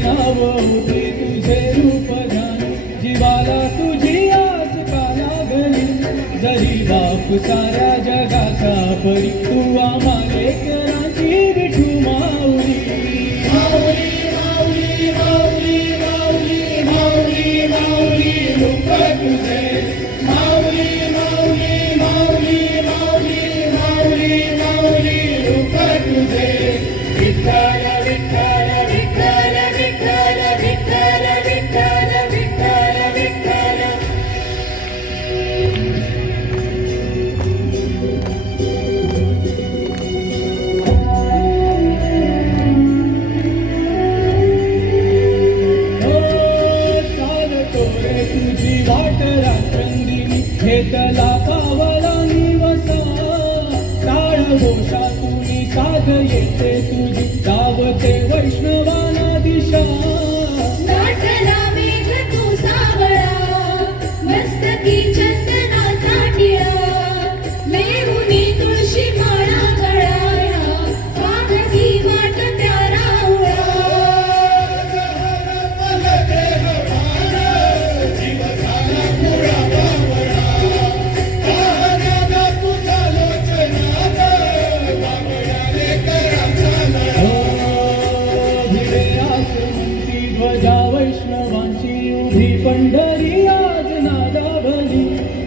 नाव ओठी तुझे रूप ध्यानी, जीवाला तुझी आस का लागली. जरी बाप साऱ्या जगाचा परी, तू आम्हा लेकरांची विठू माऊली. माऊली माऊली माऊली माऊली माऊली माऊली रूप तुझे. माऊली माऊली माऊली माऊली माऊली माऊली रूप तुझे. विठ्ठल विठ्ठल विठ्ठल विठ्ठल विठ्ठल विठ्ठल विठ्ठल विठ्ठल. तुझी वाट रात्रंदिनी, घेतला पावला निवसा. टाळ घोषातून साध येते तुझी, धावते वैष्णवाना दिशा. नाटला मेघ तू सावळा, मस्तकी चंदनाचा टिळा. मेहुनी तुळशी माळा गळाया, पाहती वाट त्या राहुळा. ध्वजा वैष्णवांची उभी पंढरी आज नादावली.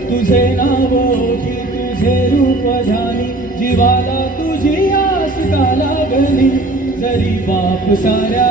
तुझे नाव ओठी तुझे रूप ध्यानी, जीवाला तुझी आस का लागली. जरी बाप साऱ्या